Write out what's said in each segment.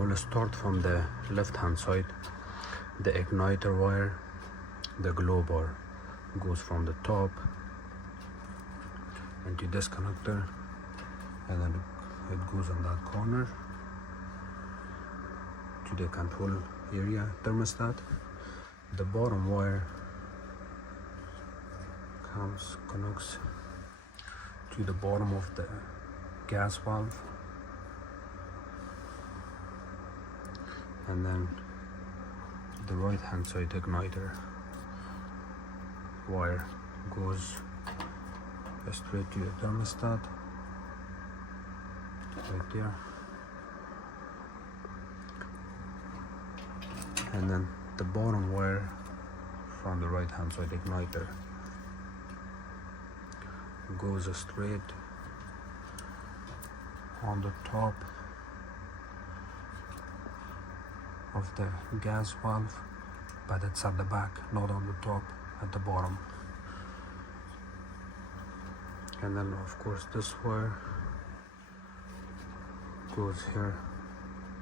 will start from the left hand side. The igniter wire, the glow bar, goes from the top into this connector, and then it goes on that corner to the control area thermostat. The bottom wire connects to the bottom of the gas valve, and then the right hand side igniter wire goes straight to the thermostat right there, and then the bottom wire from the right hand side igniter goes straight on the top of the gas valve, but it's at the back, not on the top, at the bottom. And then of course this wire goes here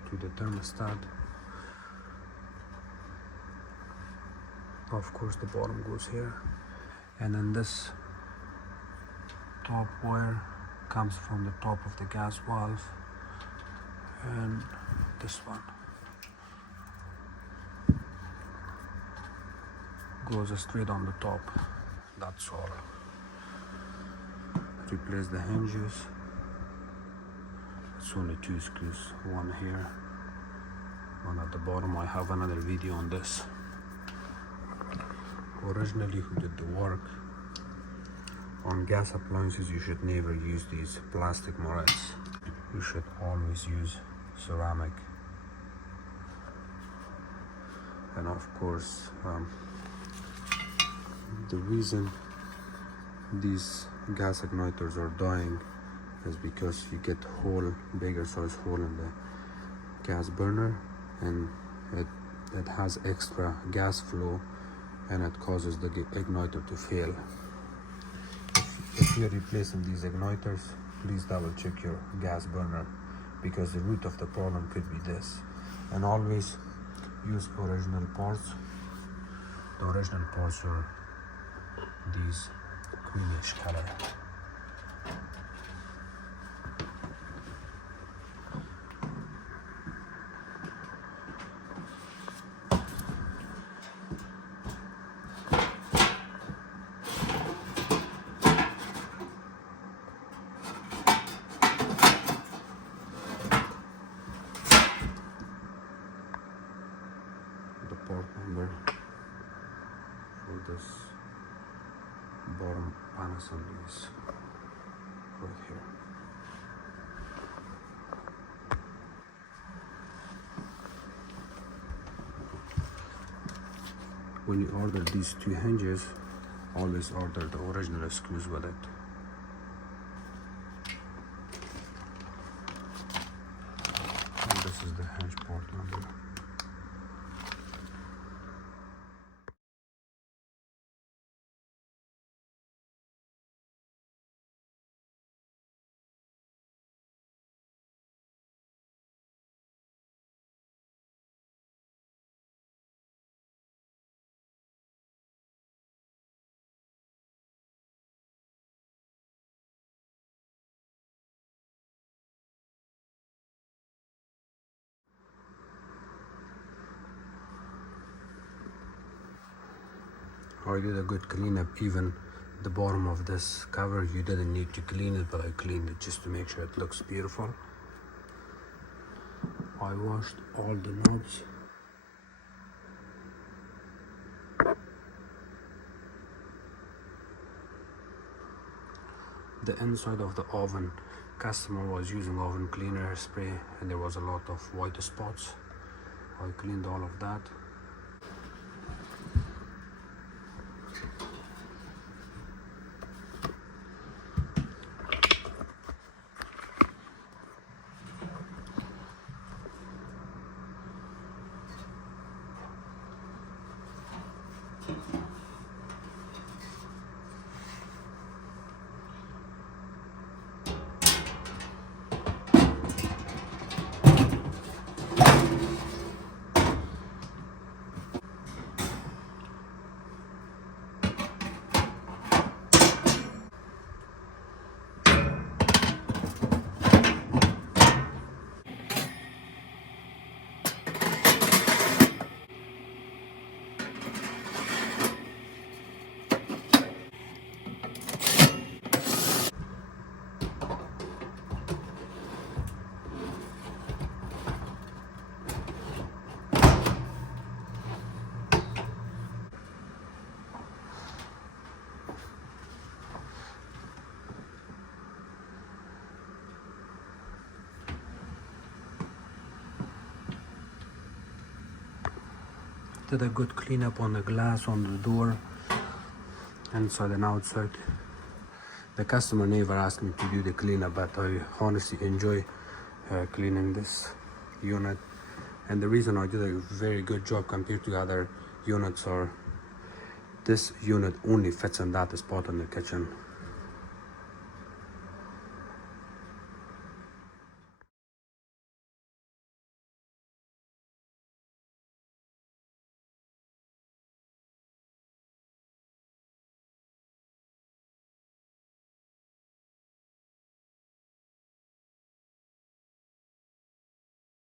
to the thermostat. Of course the bottom goes here, and then this top wire comes from the top of the gas valve, and this one goes straight on the top. That's all. Replace the hinges. It's only 2 screws, one here, one at the bottom. I have another video on this. Originally, who did the work on gas appliances, you should never use these plastic morettes. You should always use ceramic. And of course, the reason these gas igniters are dying is because you get bigger size hole in the gas burner, and it has extra gas flow, and it causes the igniter to fail. If you're replacing these igniters, please double check your gas burner, because the root of the problem could be this. And always use original parts. The original parts are these greenish color. The part number for this bottom panel is right here. When you order these 2 hinges, always order the original screws with it. And this is the hinge part number. I did a good cleanup. Even the bottom of this cover, you didn't need to clean it, but I cleaned it just to make sure it looks beautiful. I washed all the knobs. The inside of the oven, customer was using oven cleaner spray, and there was a lot of white spots. I cleaned all of that. did a good cleanup on the glass on the door, inside and outside. The customer never asked me to do the cleanup, but I honestly enjoy cleaning this unit. And the reason I did a very good job compared to other units are this unit only fits in that spot in the kitchen.